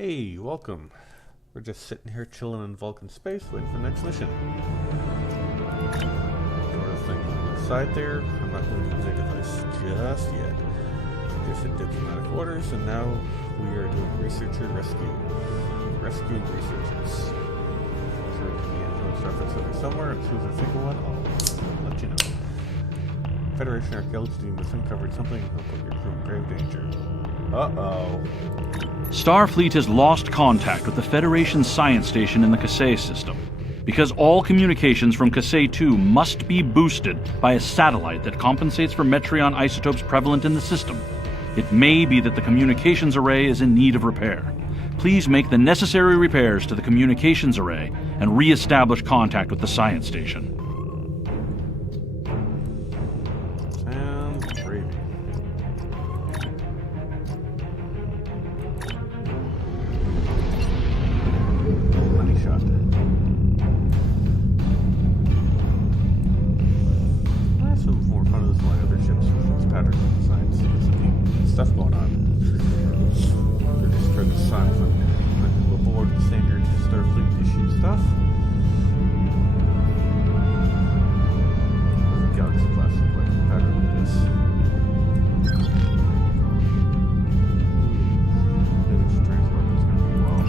Hey, welcome. We're just sitting here chilling in Vulcan space waiting for the next mission. Sort of thing on the side there. I'm not going to use any device just yet. Just a diplomatic orders, and now we are doing researcher rescue. Rescuing researchers. I'm sure the reference in there somewhere. As soon as I think of one, I'll let you know. Federation archaeology team has uncovered something that will put your crew in grave danger. Uh-oh. Starfleet has lost contact with the Federation science station in the Kasei system. Because all communications from Kasei 2 must be boosted by a satellite that compensates for Metreon isotopes prevalent in the system, it may be that the communications array is in need of repair. Please make the necessary repairs to the communications array and re-establish contact with the science station. Sounds great. Money shot. That's some more fun of this like other ships with these patterns and designs. There's some neat stuff going on. They're just trying to sign from aboard the standard Starfleet issue stuff. Galaxy class like a pattern like this. Image transport is going to be well.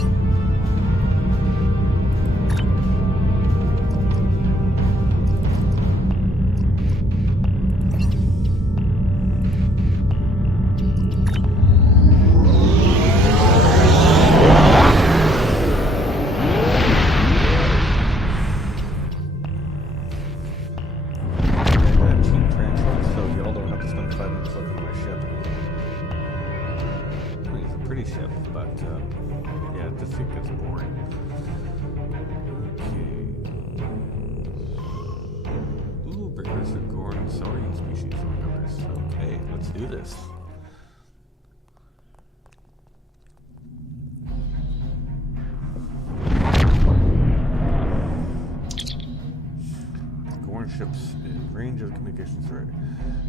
Ships in range of the communications array.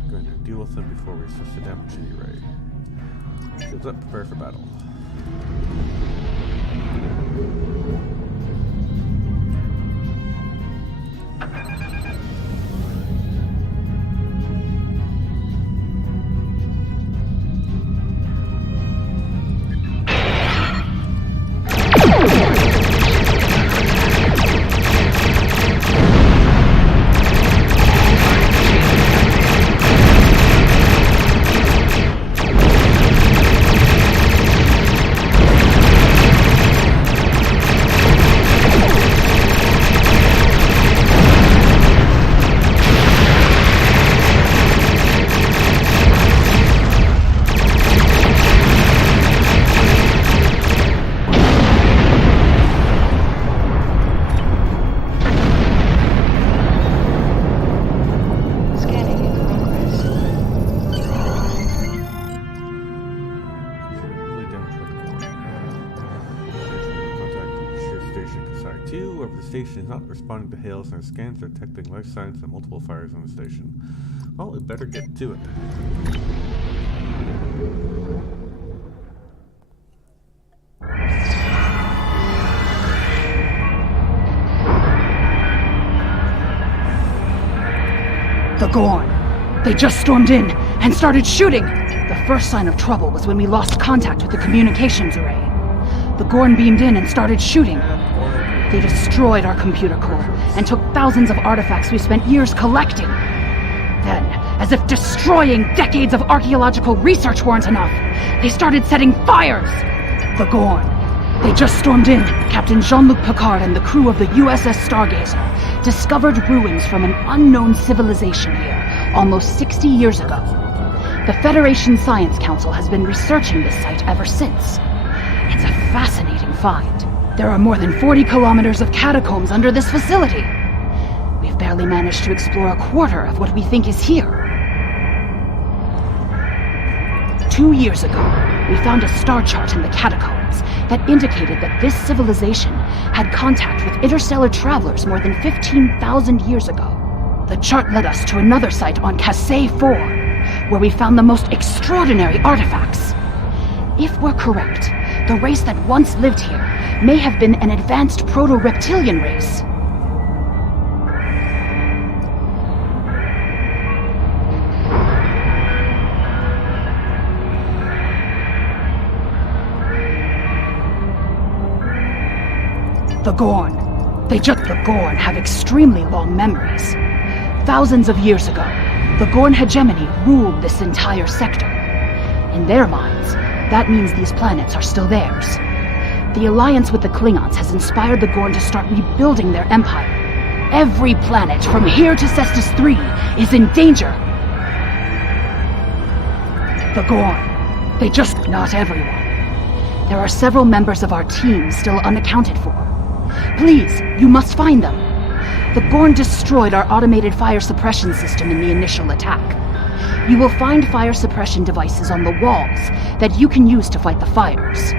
Going to deal with them before we switch to damage the array. Shields up, prepare for battle. Station is not responding to hails, and our scans are detecting life signs and multiple fires on the station. Well, we better get to it. The Gorn. They just stormed in and started shooting. The first sign of trouble was when we lost contact with the communications array. The Gorn beamed in and started shooting. They destroyed our computer core and took thousands of artifacts we spent years collecting. Then, as if destroying decades of archaeological research weren't enough, they started setting fires! The Gorn. They just stormed in. Captain Jean-Luc Picard and the crew of the USS Stargazer discovered ruins from an unknown civilization here almost 60 years ago. The Federation Science Council has been researching this site ever since. It's a fascinating find. There are more than 40 kilometers of catacombs under this facility. We've barely managed to explore a quarter of what we think is here. 2 years ago, we found a star chart in the catacombs that indicated that this civilization had contact with interstellar travelers more than 15,000 years ago. The chart led us to another site on Kasei 4, where we found the most extraordinary artifacts. If we're correct, The race that once lived here may have been an advanced proto-reptilian race. The Gorn. The Gorn have extremely long memories. Thousands of years ago, the Gorn hegemony ruled this entire sector. In their minds, that means these planets are still theirs. The alliance with the Klingons has inspired the Gorn to start rebuilding their empire. Every planet from here to Cestus III is in danger. The Gorn. Not everyone. There are several members of our team still unaccounted for. Please, you must find them. The Gorn destroyed our automated fire suppression system in the initial attack. You will find fire suppression devices on the walls that you can use to fight the fires.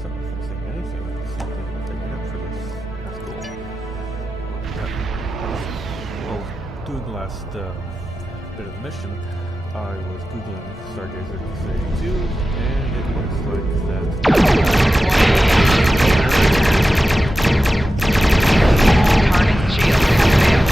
guess I'm not missing anything. Something taken up for this. That's cool. Yeah. Well, doing the last bit of the mission, I was googling Stargazer Crusade 2, and it looks like that. Harness shield has failed.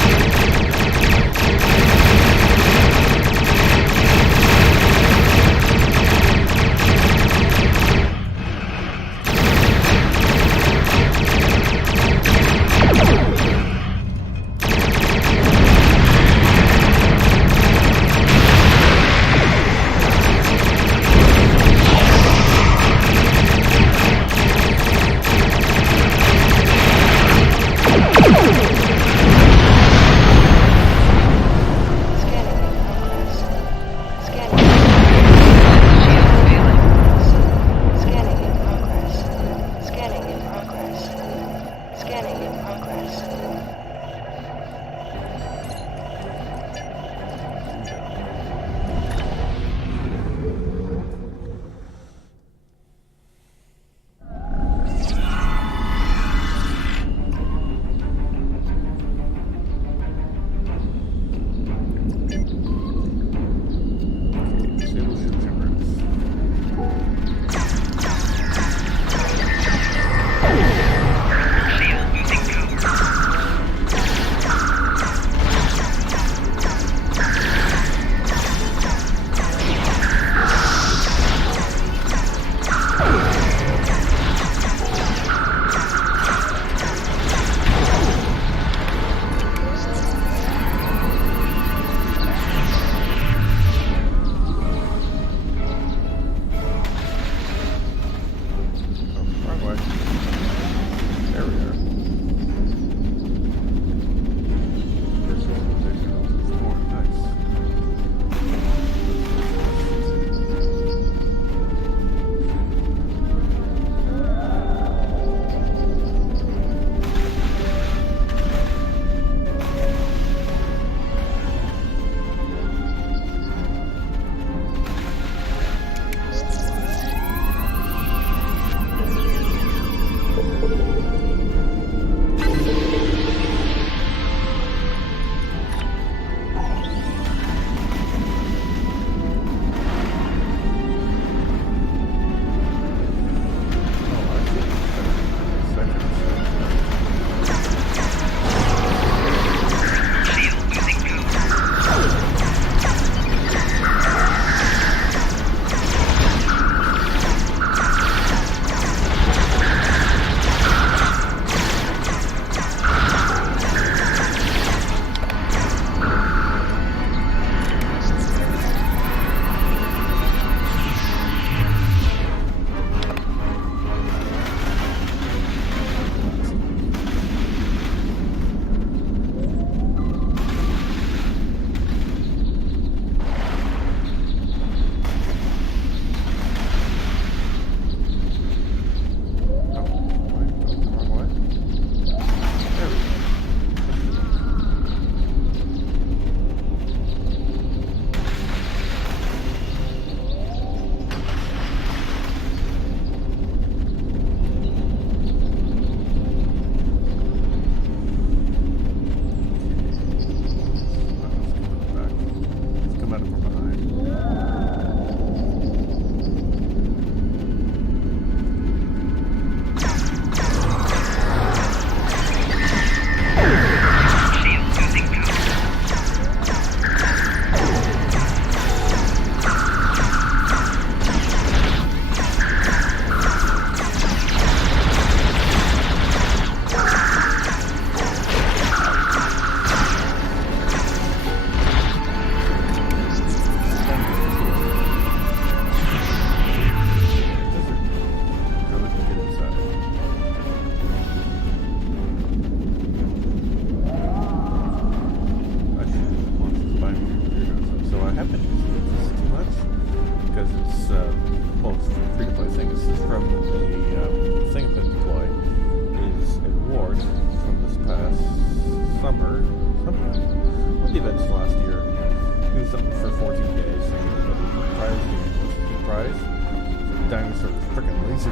freaking laser.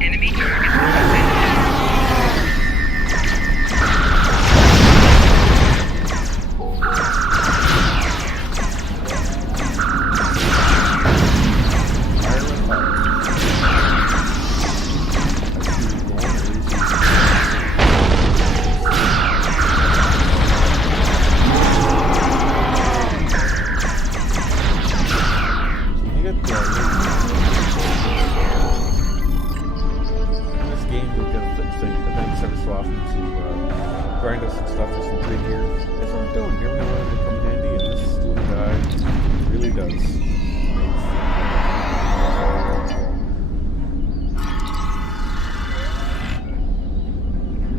Enemy target spotted. Grind us some stuff for some trade gear. That's what I'm doing. You never know when it'll come in handy, and this little guy really does.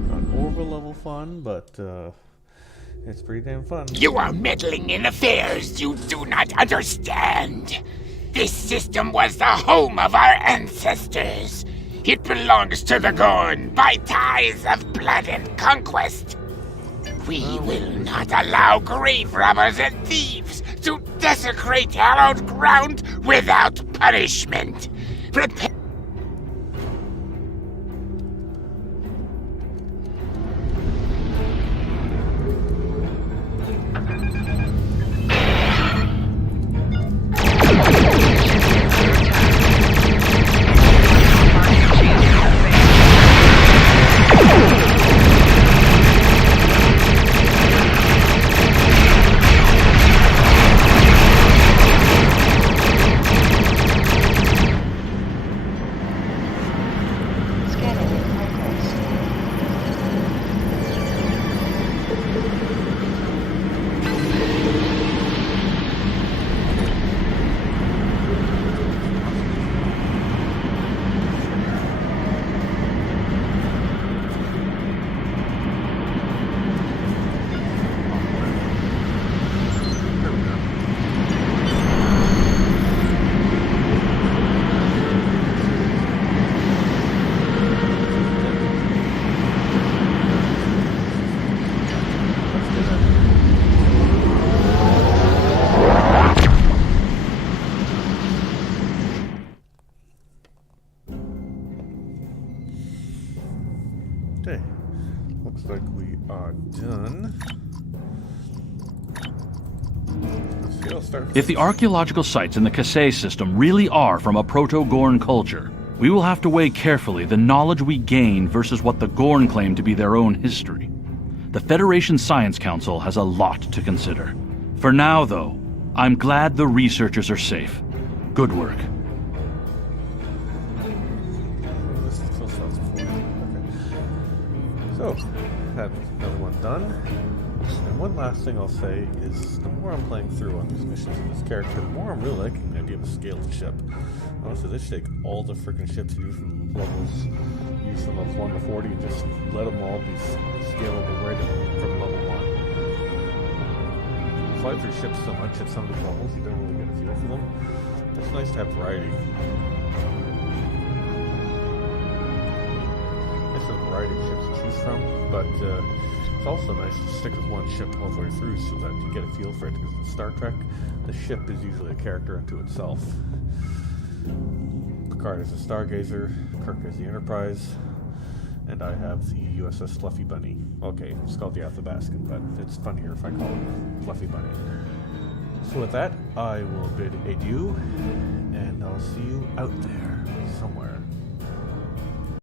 Not over level fun, but it's pretty damn fun. You are meddling in affairs you do not understand. This system was the home of our ancestors. It belongs to the Gorn by ties of blood and conquest. We will not allow grave robbers and thieves to desecrate hallowed ground without punishment. Prepare. Okay, looks like we are done. See, I'll start. If the archaeological sites in the Kasei system really are from a Proto-Gorn culture, we will have to weigh carefully the knowledge we gain versus what the Gorn claim to be their own history. The Federation Science Council has a lot to consider. For now, though, I'm glad the researchers are safe. Good work. This still sounds before. Okay. So, had another one done. And one last thing I'll say is the more I'm playing through on these missions with this character, the more I'm really liking the idea of a scaled ship. Honestly, they should take all the freaking ships you use from levels 1 to 40 and just let them all be scalable right from level 1. You fly through ships so much at some of these levels, you don't really get a feel for them. It's nice to have variety. Nice to have a variety of ships to choose from, but it's also nice to stick with one ship all the way through so that you get a feel for it, because in Star Trek, the ship is usually a character unto itself. Picard is a Stargazer, Kirk is the Enterprise, and I have the USS Fluffy Bunny. Okay, it's called the Athabascan, but it's funnier if I call it Fluffy Bunny. So with that, I will bid adieu, and I'll see you out there.